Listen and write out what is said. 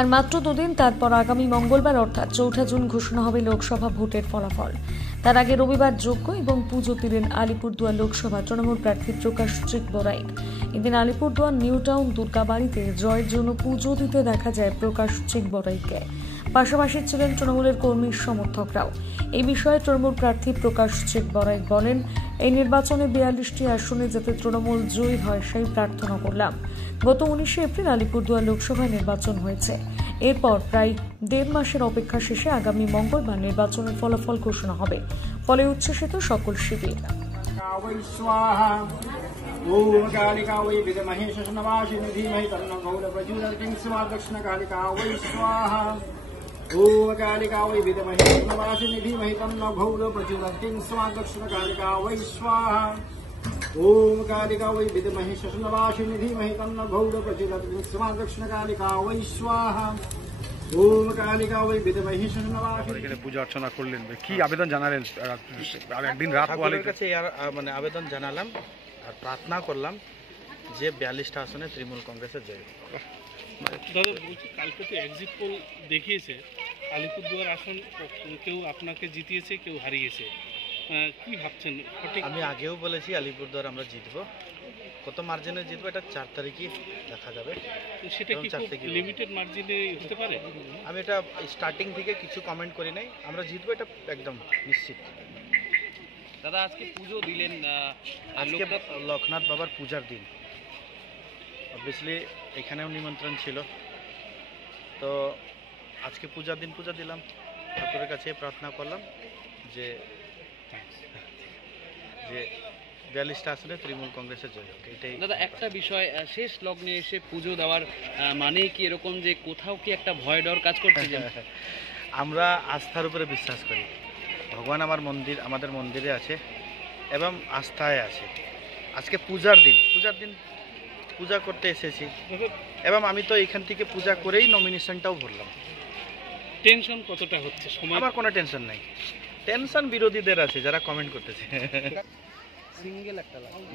আর মাত্র দুদিন তারপর আগামী মঙ্গলবার অর্থাৎ ৪ জুন ঘোষণা হবে লোকসভা ভোটের ফলাফল। তার আগে রবিবার যোগ্য এবং পুজো দিলেন আলিপুরদুয়ার লোকসভা তৃণমূল প্রার্থী প্রকাশজিৎ বড়াইক। এদিন আলিপুরদুয়ার নিউ টাউন দুর্গাবাড়িতে জয়ের জন্য পুজো দিতে দেখা যায় প্রকাশজিৎ বড়াইককে। পাশাপাশি ছিলেন তৃণমূলের কর্মী সমর্থকরাও। এই বিষয়ে তৃণমূল প্রার্থী প্রকাশজিৎ বড়াইক বলেন, এই নির্বাচনে ৪২টি আসনে যাতে তৃণমূল জয়ী হয় সেই প্রার্থনা করলাম। গত ১৯শে এপ্রিল আলিপুরদুয়ার লোকসভা নির্বাচন হয়েছে। এরপর প্রায় ১.৫ মাসের অপেক্ষা শেষে আগামী মঙ্গলবার নির্বাচনের ফলাফল ঘোষণা হবে। ফলে উচ্ছ্বসিত সকল শিবির। ओम कालिका वै विद्महे शशनवासिनी धीमहि तन्नो गौरप्रचोदयात् दक्षिणकालिका वै स्वाहा ओम कालिका वै विद्महे शशनवासिनी धीमहि तन्नो गौरप्रचोदयात् दक्षिणकालिका वै स्वाहा ओम कालिका वै विद्महे शशनवासिनी धीमहि तन्नो गौरप्रचोदयात् दक्षिणकालिका वै स्वाहा ओम कालिका वै विद्महे शशनवासिनी। এখানে পূজা অর্চনা করলেন, কি আবেদন জানালেন? একদিন রাত ঠাকুরের কাছে মানে আবেদন জানালাম আর প্রার্থনা করলাম যে ৪২টা আসনে তৃণমূল কংগ্রেসের জয়। দাদা বলছি, কালকে তো এক্সিট পোল দেখিয়েছে আলিপুরদুয়ার আসন কেউ আপনাকে জিতিয়েছে, কেউ হারিয়েছে, কি ভাবছেন? আমি আগেও বলেছি আলিপুরদুয়ার আমরা জিতবো। কত মার্জিনে জিতবো এটা ৪ তারিখই দেখা যাবে। সেটা কি লিমিটেড মার্জিনে হতে পারে? আমি এটা স্টার্টিং থেকে কিছু কমেন্ট করি নাই, আমরা জিতবো এটা একদম নিশ্চিত। দাদা আজকে পুজো দিলেন, আজকে লোকনাথ বাবার পূজার দিন, অবভিয়াসলি এখানেও নিমন্ত্রণ ছিল, তো আজকে পূজার দিন পূজা দিলাম, ঠাকুরের কাছে প্রার্থনা করলাম যে ৪২টা আসলে তৃণমূল কংগ্রেসের জয় হোক। এটাই দাদা একটা বিষয়, শেষ লগ্নে এসে পুজো দেওয়ার মানে কি এরকম যে কোথাও কি একটা ভয় ডর কাজ করছে? আমরা আস্থার উপরে বিশ্বাস করি। ভগবান আমাদের মন্দিরে আছে এবং আস্থায় আছে। আজকে পূজার দিন পূজা করতে এসেছি এবং আমি তো এখান থেকে পূজা করেই নমিনেশনটাও ভরলাম। টেনশন কতটা হচ্ছে? আমার কোনো টেনশন নাই, টেনশন বিরোধীদের আছে যারা কমেন্ট করতেছে। সিঙ্গেল একটা লাগবে,